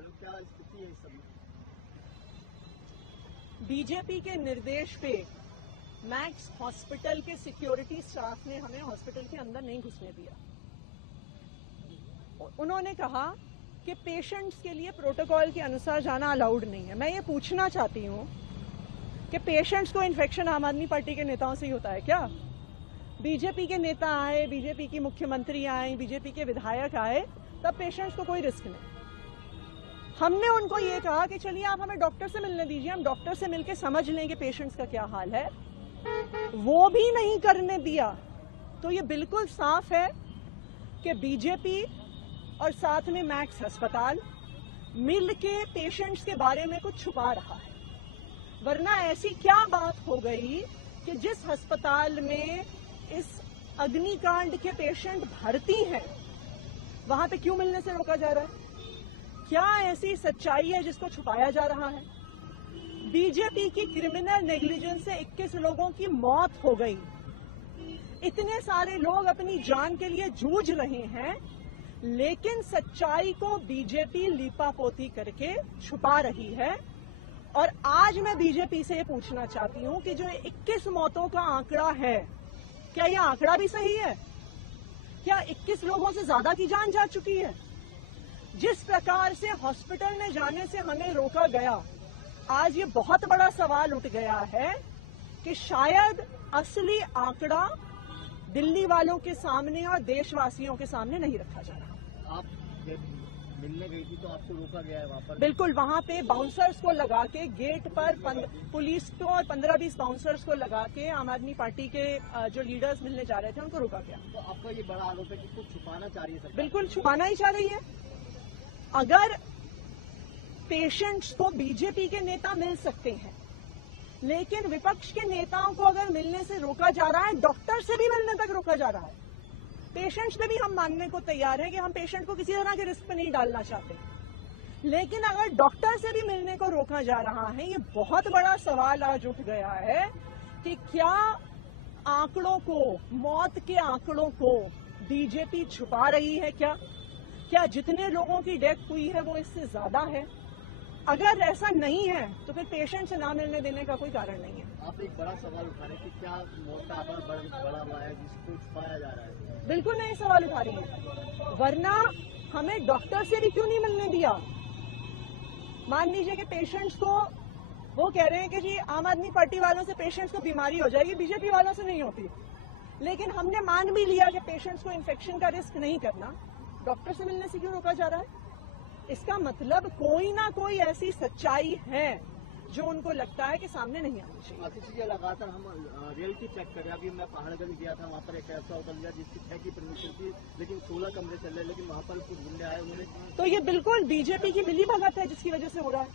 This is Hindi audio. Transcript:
घायलों, क्या स्थिति है इस समय? बीजेपी के निर्देश पे मैक्स हॉस्पिटल के सिक्योरिटी स्टाफ ने हमें हॉस्पिटल के अंदर नहीं घुसने दिया। उन्होंने कहा कि पेशेंट्स के लिए प्रोटोकॉल के अनुसार जाना अलाउड नहीं है। मैं ये पूछना चाहती हूँ कि पेशेंट्स को इन्फेक्शन आम आदमी पार्टी के नेताओं से ही होता है क्या? बीजेपी के नेता आए, बीजेपी की मुख्यमंत्री आए, बीजेपी के विधायक आए, तब पेशेंट्स को कोई रिस्क नहीं। हमने उनको ये कहा कि चलिए आप हमें डॉक्टर से मिलने दीजिए, हम डॉक्टर से मिलकर समझ लें कि पेशेंट्स का क्या हाल है। वो भी नहीं करने दिया। तो ये बिल्कुल साफ है कि बीजेपी और साथ में मैक्स अस्पताल मिलके पेशेंट्स के बारे में कुछ छुपा रहा है। वरना ऐसी क्या बात हो गई कि जिस अस्पताल में इस अग्निकांड के पेशेंट भर्ती हैं, वहां पे क्यों मिलने से रोका जा रहा है? क्या ऐसी सच्चाई है जिसको छुपाया जा रहा है? बीजेपी की क्रिमिनल नेग्लिजेंस से 21 लोगों की मौत हो गई। इतने सारे लोग अपनी जान के लिए जूझ रहे हैं, लेकिन सच्चाई को बीजेपी लीपापोती करके छुपा रही है। और आज मैं बीजेपी से पूछना चाहती हूं कि जो 21 मौतों का आंकड़ा है, क्या यह आंकड़ा भी सही है? क्या 21 लोगों से ज्यादा की जान जा चुकी है? जिस प्रकार से हॉस्पिटल में जाने से हमें रोका गया, आज ये बहुत बड़ा सवाल उठ गया है कि शायद असली आंकड़ा दिल्ली वालों के सामने और देशवासियों के सामने नहीं रखा जा रहा। आप जब मिलने गई थी तो आपको रोका गया है वहाँ पर? बिल्कुल, वहां पे बाउंसर्स को लगा के गेट पर पुलिस को और 15-20 बाउंसर्स को लगा के आम आदमी पार्टी के जो लीडर्स मिलने जा रहे थे उनको रोका गया। तो आपका ये बड़ा आरोप है कि कुछ छुपाना चाह रही है सरकार? बिल्कुल छुपाना ही चाह रही है। अगर पेशेंट्स को बीजेपी के नेता मिल सकते हैं, लेकिन विपक्ष के नेताओं को अगर मिलने से रोका जा रहा है, डॉक्टर से भी मिलने तक रोका जा रहा है, पेशेंट्स पे भी हम मानने को तैयार हैं कि हम पेशेंट को किसी तरह के रिस्क पे नहीं डालना चाहते, लेकिन अगर डॉक्टर से भी मिलने को रोका जा रहा है, ये बहुत बड़ा सवाल आज उठ गया है कि क्या आंकड़ों को, मौत के आंकड़ों को बीजेपी छुपा रही है? क्या जितने लोगों की डेथ हुई है वो इससे ज्यादा है? अगर ऐसा नहीं है तो फिर पेशेंट से ना मिलने देने का कोई कारण नहीं है। आप एक बड़ा सवाल उठा रहे हैं कि क्या मौत का आंकड़ा बढ़ा हुआ है जिसको छुपाया जा रहा है? बिल्कुल नहीं सवाल उठा रही है। वरना हमें डॉक्टर से भी क्यों नहीं मिलने दिया? मान लीजिए कि पेशेंट्स को, वो कह रहे हैं कि जी आम आदमी पार्टी वालों से पेशेंट्स को बीमारी हो जाएगी, बीजेपी वालों से नहीं होती, लेकिन हमने मान भी लिया कि पेशेंट्स को इन्फेक्शन का रिस्क नहीं करना, डॉक्टर से मिलने से क्यों रोका जा रहा है? इसका मतलब कोई ना कोई ऐसी सच्चाई है जो उनको लगता है कि सामने नहीं आनी चाहिए। आशीष जी, लगातार हम रियलिटी चेक कर रहे हैं। अभी मैं पहाड़गंज गया था, वहाँ पर एक ऐसा होटल लिया जिसकी 6 की परमिशन थी, लेकिन 16 कमरे चल रहे, लेकिन वहाँ पर कुछ गुंडे आए, उन्होंने। तो ये बिल्कुल बीजेपी की मिलीभगत है जिसकी वजह से हो रहा है।